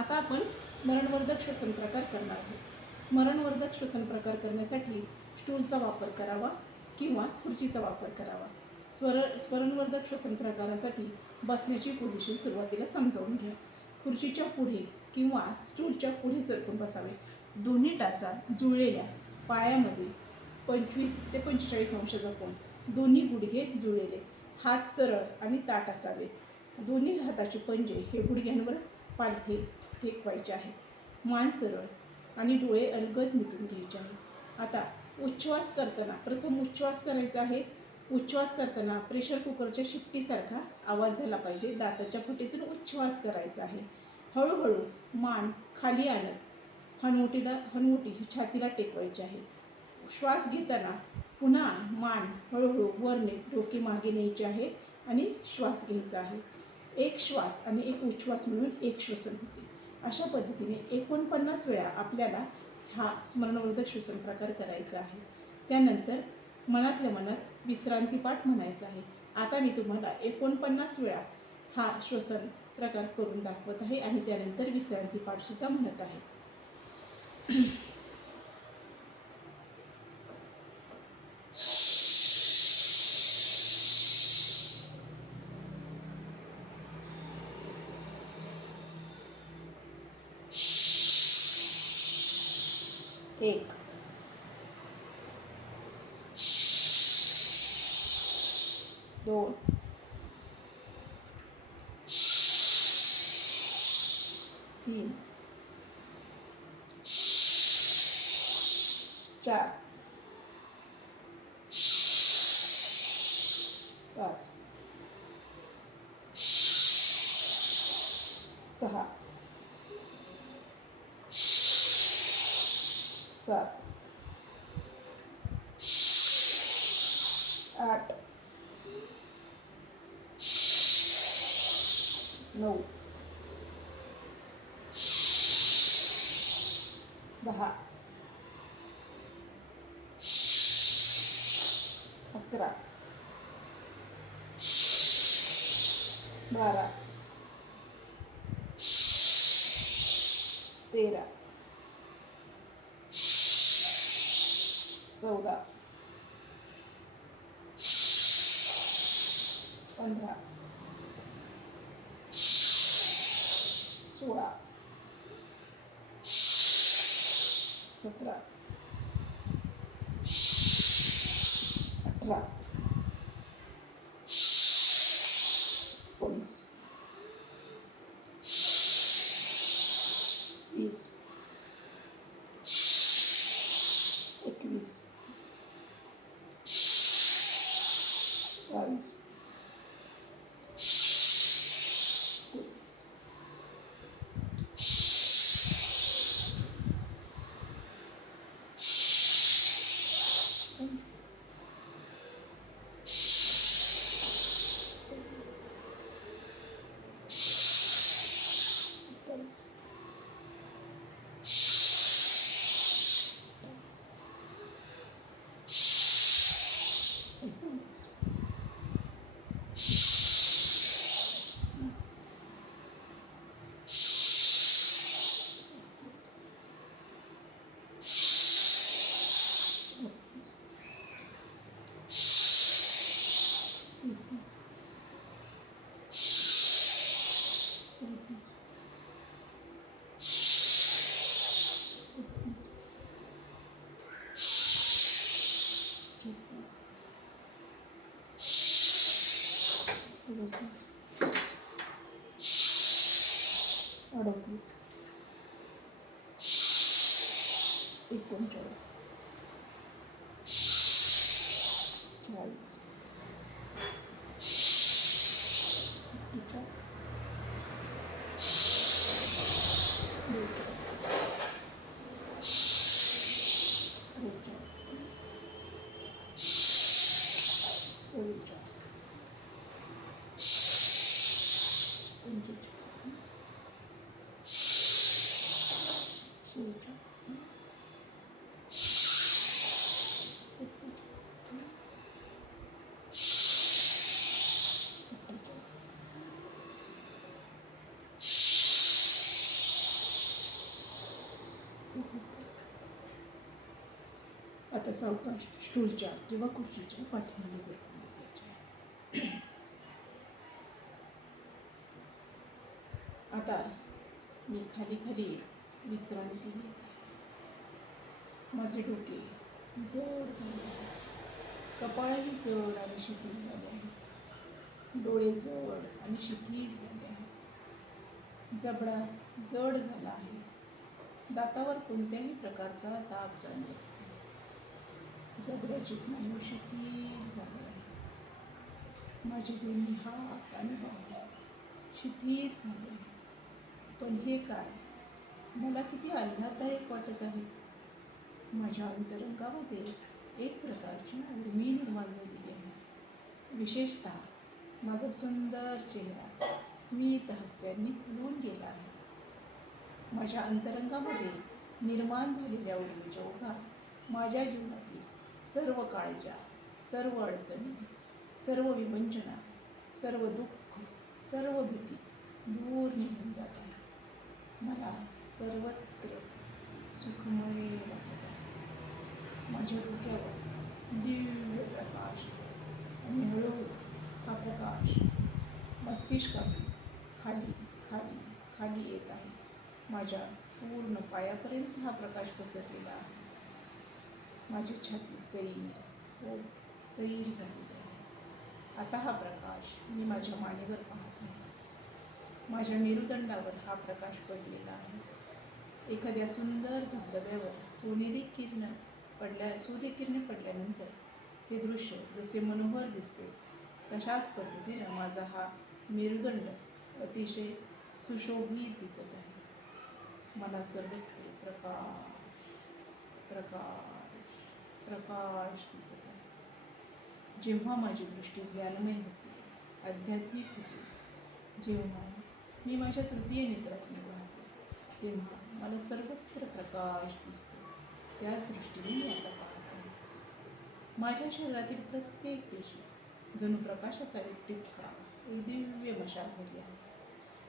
आता आपण स्मरणवर्धक श्वसन प्रकार करणार आहोत. स्मरणवर्धक श्वसन प्रकार करण्यासाठी स्टूलचा वापर करावा किंवा खुर्चीचा वापर करावा. स्मरणवर्धक श्वसन प्रकारासाठी बसण्याची पोझिशन सुरुवातीला समजावून घ्या. खुर्चीच्या पुढे किंवा स्टूलच्या पुढे सरकून बसावे. दोन्ही टाचा जुळलेल्या पायामध्ये 25 ते 45 अंशाचा कोन. दोन्ही गुडघे जुळलेले. हात सरळ आणि ताठ असावे. दोन्ही हाताचे पंजे हे गुडघ्यांवर पालथे टेकवायचे आहे. मान सरळ आणि डोळे अलगद मिटून घ्यायचे आहे. आता उच्छ्वास करताना प्रथम उच्छ्वास करायचा आहे. उच्छ्वास करताना प्रेशर कुकरच्या शिट्टीसारखा आवाज झाला पाहिजे. दाताच्या फटीतून उच्छ्वास करायचा आहे. हळूहळू मान खाली आणत हनुवटी ही छातीला टेकवायची आहे. श्वास घेताना पुन्हा मान हळूहळू वर नेत डोके मागे न्यायचे आहे आणि श्वास घ्यायचा आहे. एक श्वास आणि एक उच्छ्वास मिळून एक श्वसन होते. अशा पद्धतीने 49 वेळा आपल्याला हा स्मरणवर्धक श्वसन प्रकार करायचा आहे. त्यानंतर मनातल्या मनात विश्रांतीपाठ म्हणायचा आहे. आता मी तुम्हाला 49 वेळा हा श्वसन प्रकार करून दाखवत आहे आणि त्यानंतर विश्रांतीपाठसुद्धा म्हणत आहे. एक, दोन, तीन, 4, 5, 6, 7, 8, 9, 10, 11, 12, 13, 14, 15, 16, 17, 18, 19, 20, 21, 22, 38, 39, 40, 32, आता सावकाश स्टूलच्या किंवा खुर्चीच्या पाठीमागे सरकून बसायचे. आता मी खाली खाली विश्रांती घेत आहे. माझे डोके जड झाले आहे, कपाळही जड आणि शिथिल झाले आहे, डोळे जड आणि शिथिल झाले आहेत, जबडा जड झाला आहे, दातावर कोणत्याही प्रकारचा दाब जाणवत नाही, जबड्याची स्नायू शिथिल झाले आहे, माझे दोन्ही हात आणि बाहू शिथिल झाले आहे. पण हे काय, मला किती आल्हाददायक वाटत आहे. माझ्या अंतरंगामध्ये एक प्रकारची उर्मी निर्माण झालेली आहे. विशेषतः माझा सुंदर चेहरा स्मित हास्यांनी फुलून गेला आहे. माझ्या अंतरंगामध्ये निर्माण झालेल्या उर्मीच्या ओघात माझ्या जीवनातील सर्व काळजा, सर्व अडचणी, सर्व विवंचना, सर्व दुःख, सर्व भीती दूर निघून जात आहे. मला सर्वत्र सुखमय वाटत आहे. माझ्या डोक्यावर दिव्य प्रकाश आणि हळूहळू हा प्रकाश मस्तिष्कातून खाली खाली खाली येत आहे. माझ्या पूर्ण पायापर्यंत हा प्रकाश पसरलेला आहे. माझी छाती सैल व सैल झालेली आहे. आता हा प्रकाश मी माझ्या मानेवर पाहत आहे. माझ्या मेरुदंडावर हा प्रकाश पडलेला आहे. एखाद्या सुंदर धबधब्यावर सूर्यकिरणे पडल्यानंतर ते दृश्य जसे मनोहर दिसते, तशाच पद्धतीनं माझा हा मेरुदंड अतिशय सुशोभित दिसत आहे. मला सर्वत्र प्रकाश प्रकाश प्रकाश दिसत आहे. जेव्हा माझी दृष्टी ज्ञानमय होते, आध्यात्मिक होते, जेव्हा मी माझ्या तृतीय नेत्रातून पाहते, तेव्हा मला सर्वत्र प्रकाश दिसतो. त्याच दृष्टीने मी आता पाहत आहे. माझ्या शरीरातील प्रत्येक पेशी जणू प्रकाशाचा एक टिपका, एक दिव्य मशाल झाली आहे.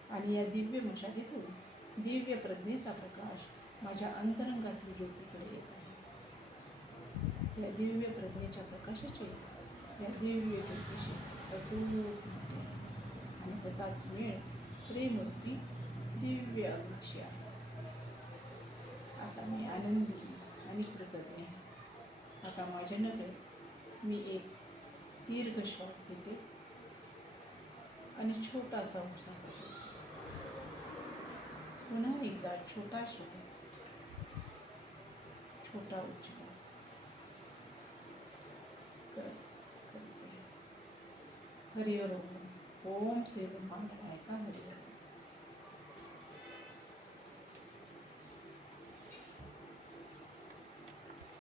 आणि या दिव्य मशालीतून दिव्य प्रज्ञेचा प्रकाश माझ्या अंतरंगातील ज्योतीकडे येत आहे. या दिव्य प्रज्ञेच्या प्रकाशाचे या दिव्य ज्योतिषी अतूट नाते आहे. आणि तसाच मेळ प्रेमरूपी दिव्य अभिलाषी आहे. आता मी आनंदी आणि कृतज्ञ आहे. आता माझ्या नव्हे, मी एक दीर्घ श्वास घेते आणि छोटासा उश्वास घेते. पुन्हा एकदा छोटा श्वास, छोटा उच्छ्वास करते. हरिओम. ओम श्री ब्रह्मांड नायका हरिओम.